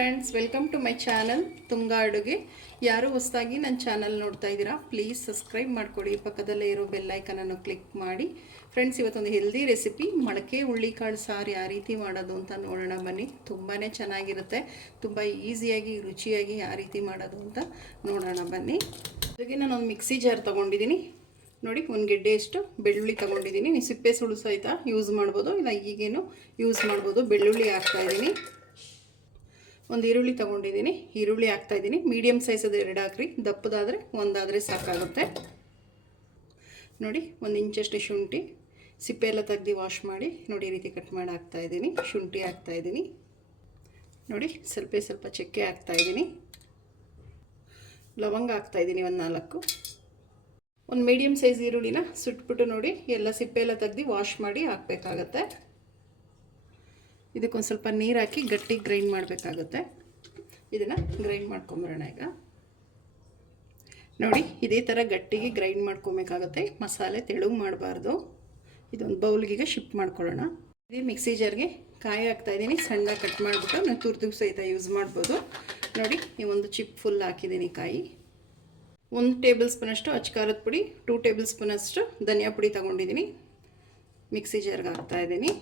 Friends, welcome to my channel Tunga Aduge. ಯಾರು ಹೊಸದಾಗಿ ನನ್ನ ಚಾನಲ್ ನೋಡ್ತಾ ಇದ್ದೀರಾ, ಪ್ಲೀಸ್ ಸಬ್ಸ್ಕ್ರೈಬ್ ಮಾಡಿಕೊಡಿ. ಪಕ್ಕದಲ್ಲೇ ಇರೋ ಬೆಲ್ ಐಕನನ್ನು ಕ್ಲಿಕ್ ಮಾಡಿ. ಫ್ರೆಂಡ್ಸ್, ಇವತ್ತೊಂದು ಹೆಲ್ದಿ ರೆಸಿಪಿ ಮೊಳಕೆ ಹುಳ್ಳಿಕಾಳು ಸಾರು ಯಾವ ರೀತಿ ಮಾಡೋದು ಅಂತ ನೋಡೋಣ ಬನ್ನಿ. ತುಂಬಾ ಚೆನ್ನಾಗಿರುತ್ತೆ, ತುಂಬ ಈಸಿಯಾಗಿ ರುಚಿಯಾಗಿ ಯಾವ ರೀತಿ ಮಾಡೋದು ಅಂತ ನೋಡೋಣ ಬನ್ನಿ. ಜೊತೆಗೆ ನಾನೊಂದು ಮಿಕ್ಸಿ ಜಾರ್ ತೊಗೊಂಡಿದ್ದೀನಿ ನೋಡಿ. ಒಂದು ಗೆಡ್ಡೆಯಷ್ಟು ಬೆಳ್ಳುಳ್ಳಿ ತೊಗೊಂಡಿದ್ದೀನಿ. ನೀವು ಸಿಪ್ಪೆ ಸುಳು ಸಹಿತ ಯೂಸ್ ಮಾಡ್ಬೋದು, ಇಲ್ಲ ಈಗೇನು ಯೂಸ್ ಮಾಡ್ಬೋದು. ಬೆಳ್ಳುಳ್ಳಿ ಹಾಕ್ತಾಯಿದ್ದೀನಿ. ಒಂದು ಈರುಳ್ಳಿ ತೊಗೊಂಡಿದ್ದೀನಿ, ಈರುಳ್ಳಿ ಹಾಕ್ತಾಯಿದ್ದೀನಿ. ಮೀಡಿಯಮ್ ಸೈಜದು 2 ಹಾಕ್ರಿ, ದಪ್ಪದಾದರೆ ಒಂದಾದರೆ ಸಾಕಾಗುತ್ತೆ ನೋಡಿ. 1 ಇಂಚಷ್ಟು ಶುಂಠಿ ಸಿಪ್ಪೆ ಎಲ್ಲ ತೆಗ್ದು ವಾಶ್ ಮಾಡಿ ನೋಡಿ ಈ ರೀತಿ ಕಟ್ ಮಾಡಿ ಹಾಕ್ತಾಯಿದ್ದೀನಿ. ಶುಂಠಿ ಹಾಕ್ತಾಯಿದ್ದೀನಿ ನೋಡಿ. ಸ್ವಲ್ಪ ಚಕ್ಕೆ ಹಾಕ್ತಾಯಿದ್ದೀನಿ. ಲವಂಗ ಹಾಕ್ತಾಯಿದ್ದೀನಿ ಒಂದು 4. ಒಂದು ಮೀಡಿಯಮ್ ಸೈಜ್ ಈರುಳ್ಳಿನ ಸುಟ್ಬಿಟ್ಟು ನೋಡಿ ಎಲ್ಲ ಸಿಪ್ಪೆ ಎಲ್ಲ ತೆಗ್ದು ವಾಶ್ ಮಾಡಿ ಹಾಕಬೇಕಾಗತ್ತೆ. ಇದಕ್ಕೊಂದು ಸ್ವಲ್ಪ ನೀರು ಹಾಕಿ ಗಟ್ಟಿ ಗ್ರೈಂಡ್ ಮಾಡಬೇಕಾಗುತ್ತೆ. ಇದನ್ನು ಗ್ರೈಂಡ್ ಮಾಡ್ಕೊಂಬರೋಣ ಈಗ ನೋಡಿ. ಇದೇ ಥರ ಗಟ್ಟಿಗೆ ಗ್ರೈಂಡ್ ಮಾಡ್ಕೊಬೇಕಾಗತ್ತೆ. ಮಸಾಲೆ ತೆಳುವು ಮಾಡಬಾರ್ದು. ಇದೊಂದು ಬೌಲ್ಗೆ ಶಿಫ್ಟ್ ಮಾಡ್ಕೊಳ್ಳೋಣ. ಇದೇ ಮಿಕ್ಸಿ ಜಾರ್ಗೆ ಕಾಯಿ ಹಾಕ್ತಾಯಿದ್ದೀನಿ. ಸಣ್ಣ ಕಟ್ ಮಾಡಿಬಿಟ್ಟು ನಾವು ತುರಿದು ಸಹಿತ ಯೂಸ್ ಮಾಡ್ಬೋದು ನೋಡಿ. ಈ ಒಂದು ಚಿಪ್ ಫುಲ್ ಹಾಕಿದ್ದೀನಿ ಕಾಯಿ. 1 ಟೇಬಲ್ ಸ್ಪೂನಷ್ಟು ಅಚ್ಕಾರದ ಪುಡಿ, 2 ಟೇಬಲ್ ಸ್ಪೂನಷ್ಟು ಧನಿಯಾ ಪುಡಿ ತೊಗೊಂಡಿದ್ದೀನಿ. ಮಿಕ್ಸಿ ಜಾರ್ಗೆ ಹಾಕ್ತಾಯಿದ್ದೀನಿ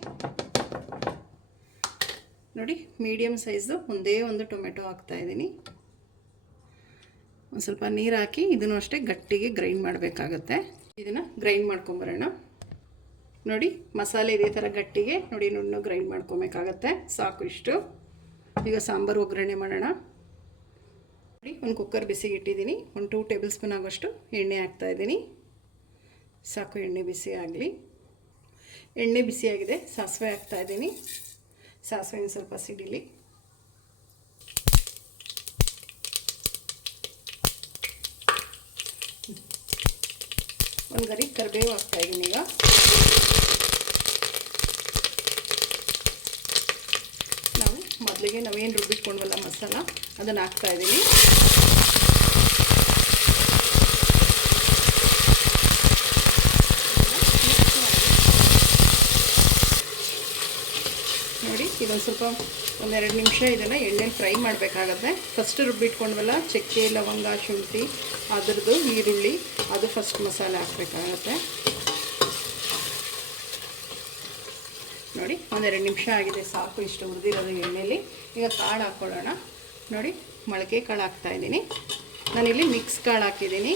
ನೋಡಿ. ಮೀಡಿಯಮ್ ಸೈಜು ಒಂದೇ ಒಂದು ಟೊಮೆಟೊ ಹಾಕ್ತಾಯಿದ್ದೀನಿ. ಒಂದು ಸ್ವಲ್ಪ ನೀರು ಹಾಕಿ ಇದನ್ನು ಅಷ್ಟೇ ಗಟ್ಟಿಗೆ ಗ್ರೈಂಡ್ ಮಾಡಬೇಕಾಗತ್ತೆ. ಇದನ್ನು ಗ್ರೈಂಡ್ ಮಾಡ್ಕೊಂಬರೋಣ ನೋಡಿ. ಮಸಾಲೆ ಇದೇ ಥರ ಗಟ್ಟಿಗೆ ನೋಡಿ ನುಣ್ಣು ಗ್ರೈಂಡ್ ಮಾಡ್ಕೊಬೇಕಾಗತ್ತೆ. ಸಾಕು ಇಷ್ಟು. ಈಗ ಸಾಂಬಾರು ಒಗ್ಗರಣೆ ಮಾಡೋಣ ನೋಡಿ. ಒಂದು ಕುಕ್ಕರ್ ಬಿಸಿಗೆ ಇಟ್ಟಿದ್ದೀನಿ. ಒಂದು 2 ಟೇಬಲ್ ಸ್ಪೂನ್ ಆಗೋಷ್ಟು ಎಣ್ಣೆ ಹಾಕ್ತಾಯಿದ್ದೀನಿ. ಸಾಕು, ಎಣ್ಣೆ ಬಿಸಿ ಆಗಲಿ. ಎಣ್ಣೆ ಬಿಸಿಯಾಗಿದೆ, ಸಾಸಿವೆ ಹಾಕ್ತಾಯಿದ್ದೀನಿ. ಸಾಸಿವೆ ಸ್ವಲ್ಪ ಸಿಡಿಲಿ. ಒಂದು ಗರಿ ಕರಿಬೇವು ಹಾಕ್ತಾಯಿದ್ದೀನಿ. ಈಗ ನಾವೇನು ರುಬ್ಬಿಟ್ಕೊಂಡ್ವಲ್ಲ ಮಸಾಲ, ಅದನ್ನು ಹಾಕ್ತಾಯಿದ್ದೀನಿ. ನೋಡಿ, ಇದೊಂದು ಸ್ವಲ್ಪ 1-2 ನಿಮಿಷ ಇದನ್ನು ಎಣ್ಣೆಲಿ ಫ್ರೈ ಮಾಡಬೇಕಾಗತ್ತೆ. ಫಸ್ಟ್ ರುಬ್ಬಿಟ್ಕೊಂಡ್ವಲ್ಲ ಚಕ್ಕೆ, ಲವಂಗ, ಶುಂಠಿ, ಅದರದ್ದು ಈರುಳ್ಳಿ, ಅದು ಫಸ್ಟ್ ಮಸಾಲೆ ಹಾಕಬೇಕಾಗತ್ತೆ ನೋಡಿ. 1-2 ನಿಮಿಷ ಆಗಿದೆ, ಸಾಕು ಇಷ್ಟು ಹುರಿದಿರೋದು ಎಣ್ಣೆಲಿ. ಈಗ ಕಾಳು ಹಾಕ್ಕೊಳ್ಳೋಣ ನೋಡಿ. ಮೊಳಕೆ ಕಾಳು ಹಾಕ್ತಾಯಿದ್ದೀನಿ. ನಾನಿಲ್ಲಿ ಮಿಕ್ಸ್ ಕಾಳು ಹಾಕಿದ್ದೀನಿ.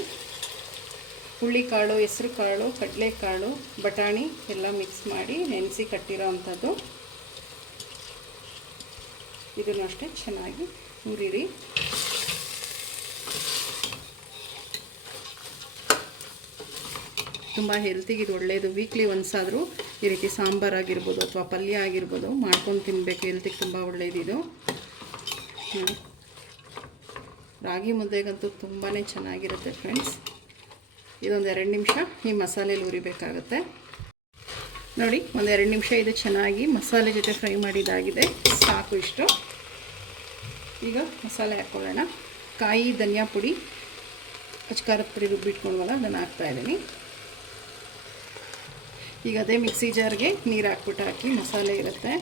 ಹುಳ್ಳಿಕಾಳು, ಹೆಸರು ಕಾಳು, ಕಡಲೆಕಾಳು, ಬಟಾಣಿ ಎಲ್ಲ ಮಿಕ್ಸ್ ಮಾಡಿ ನೆನೆಸಿ ಕಟ್ಟಿರೋ ಅಂಥದ್ದು. ಇದನ್ನು ಅಷ್ಟೇ ಚೆನ್ನಾಗಿ ಹುರಿರಿ. ತುಂಬ ಹೆಲ್ತಿಗೆ ಇದು ಒಳ್ಳೆಯದು. ವೀಕ್ಲಿ ಒನ್ಸಾದರೂ ಈ ರೀತಿ ಸಾಂಬಾರಾಗಿರ್ಬೋದು ಅಥವಾ ಪಲ್ಯ ಆಗಿರ್ಬೋದು ಮಾಡ್ಕೊಂಡು ತಿನ್ನಬೇಕು. ಹೆಲ್ತಿಗೆ ತುಂಬ ಒಳ್ಳೆಯದಿದು. ರಾಗಿ ಮುದ್ದೆಗಂತೂ ತುಂಬಾ ಚೆನ್ನಾಗಿರುತ್ತೆ ಫ್ರೆಂಡ್ಸ್. ಇದೊಂದು 2 ನಿಮಿಷ ಈ ಮಸಾಲೆಯಲ್ಲಿ ಹುರಿಬೇಕಾಗತ್ತೆ ನೋಡಿ. 1-2 ನಿಮಿಷ ಇದು ಚೆನ್ನಾಗಿ ಮಸಾಲೆ ಜೊತೆ ಫ್ರೈ ಮಾಡಿದಾಗಿದೆ. ಸಾಕು ಇಷ್ಟು. ಈಗ ಮಸಾಲೆ ಹಾಕ್ಕೊಳ್ಳೋಣ. ಕಾಯಿ, ಧನಿಯಾ ಪುಡಿ, ಅಚ್ಕಾರದ ಪುಡಿ ರುಬ್ಬಿಟ್ಕೊಂಡ್ವಲ್ಲ ಅದನ್ನು ಹಾಕ್ತಾಯಿದ್ದೀನಿ. ಈಗ ಅದೇ ಮಿಕ್ಸಿ ಜಾರ್ಗೆ ನೀರು ಹಾಕಿ ಮಸಾಲೆ ಇರುತ್ತೆ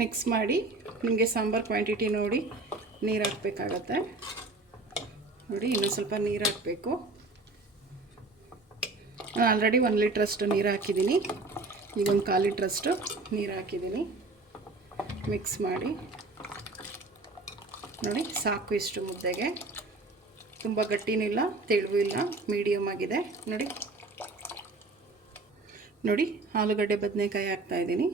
ಮಿಕ್ಸ್ ಮಾಡಿ. ನಿಮಗೆ ಸಾಂಬಾರು ಕ್ವಾಂಟಿಟಿ ನೋಡಿ ನೀರು ಹಾಕಬೇಕಾಗತ್ತೆ ನೋಡಿ. ಇನ್ನೊಂದು ಸ್ವಲ್ಪ ನೀರು ಹಾಕಬೇಕು. ನಾನು ಆಲ್ರೆಡಿ 1 ಲೀಟ್ರಷ್ಟು ನೀರು ಹಾಕಿದ್ದೀನಿ. ಈಗ ಒಂದು 1/4 ಲೀಟ್ರಷ್ಟು ನೀರು ಹಾಕಿದ್ದೀನಿ. ಮಿಕ್ಸ್ ಮಾಡಿ ನೋಡಿ. ಸಾಕು ಇಷ್ಟು ಮುದ್ದೆಗೆ. ತುಂಬ ಗಟ್ಟಿನೂ ಇಲ್ಲ, ತೆಳುವೂ ಇಲ್ಲ, ಮೀಡಿಯಮ್ ಆಗಿದೆ ನೋಡಿ. ನೋಡಿ, ಆಲೂಗಡ್ಡೆ, ಬದನೆಕಾಯಿ ಹಾಕ್ತಾಯಿದ್ದೀನಿ.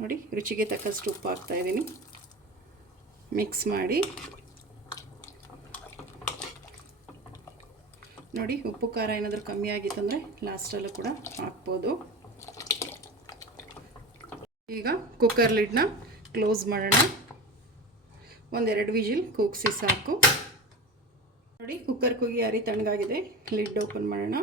ನೋಡಿ, ರುಚಿಗೆ ತಕ್ಕಷ್ಟು ಉಪ್ಪು ಹಾಕ್ತಾಯಿದ್ದೀನಿ. ಮಿಕ್ಸ್ ಮಾಡಿ ನೋಡಿ. ಉಪ್ಪು ಖಾರ ಏನಾದರೂ ಕಮ್ಮಿ ಆಗಿತ್ತಂದರೆ ಲಾಸ್ಟಲ್ಲೂ ಕೂಡ ಹಾಕ್ಬೋದು. ಈಗ ಕುಕ್ಕರ್ ಲಿಡ್ನ ಕ್ಲೋಸ್ ಮಾಡೋಣ. 1-2 ವಿಜಿಲ್ ಕೂಗಿಸಿ ಸಾಕು ನೋಡಿ. ಕುಕ್ಕರ್ ಕೂಗಿ ಯಾರಿ ತಣ್ಣಗಾಗಿದೆ. ಲಿಡ್ ಓಪನ್ ಮಾಡೋಣ.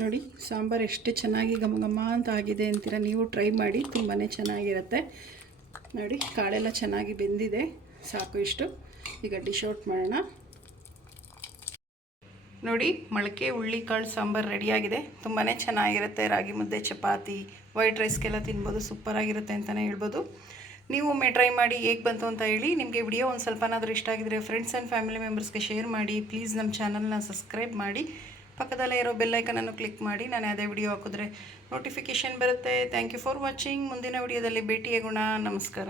ನೋಡಿ ಸಾಂಬಾರು ಎಷ್ಟು ಚೆನ್ನಾಗಿ ಘಮ ಘಮ ಅಂತ ಆಗಿದೆ ಅಂತೀರಾ. ನೀವು ಟ್ರೈ ಮಾಡಿ, ತುಂಬಾ ಚೆನ್ನಾಗಿರುತ್ತೆ. ನೋಡಿ ಕಾಳೆಲ್ಲ ಚೆನ್ನಾಗಿ ಬೆಂದಿದೆ, ಸಾಕು ಇಷ್ಟು. ಈಗ ಡಿಶ್ ಔಟ್ ಮಾಡೋಣ. ನೋಡಿ ಮೊಳಕೆ ಹುಳ್ಳಿಕಾಳು ಸಾಂಬಾರು ರೆಡಿಯಾಗಿದೆ. ತುಂಬಾ ಚೆನ್ನಾಗಿರುತ್ತೆ. ರಾಗಿ ಮುದ್ದೆ, ಚಪಾತಿ, ವೈಟ್ ರೈಸ್ಗೆಲ್ಲ ತಿನ್ಬೋದು. ಸೂಪರಾಗಿರುತ್ತೆ ಅಂತಲೇ ಹೇಳ್ಬೋದು. ನೀವು ಒಮ್ಮೆ ಟ್ರೈ ಮಾಡಿ ಹೇಗೆ ಬಂತು ಅಂತ ಹೇಳಿ. ನಿಮಗೆ ವಿಡಿಯೋ ಒಂದು ಸ್ವಲ್ಪನಾದರೂ ಇಷ್ಟ ಆಗಿದ್ರೆ ಫ್ರೆಂಡ್ಸ್ ಆ್ಯಂಡ್ ಫ್ಯಾಮಿಲಿ ಮೆಂಬರ್ಸ್ಗೆ ಶೇರ್ ಮಾಡಿ. ಪ್ಲೀಸ್ ನಮ್ಮ ಚಾನಲ್ನ ಸಬ್ಸ್ಕ್ರೈಬ್ ಮಾಡಿ, ಪಕ್ಕದಲ್ಲೇ ಇರೋ ಬೆಲ್ಲೈಕನನ್ನು ಕ್ಲಿಕ್ ಮಾಡಿ. ನಾನು ಯಾವುದೇ ವಿಡಿಯೋ ಹಾಕಿದ್ರೆ ನೋಟಿಫಿಕೇಷನ್ ಬರುತ್ತೆ. Thank you for watching. ಮುಂದಿನ ವಿಡಿಯೋದಲ್ಲಿ ಭೇಟಿಯಾಗೋಣ. ನಮಸ್ಕಾರ.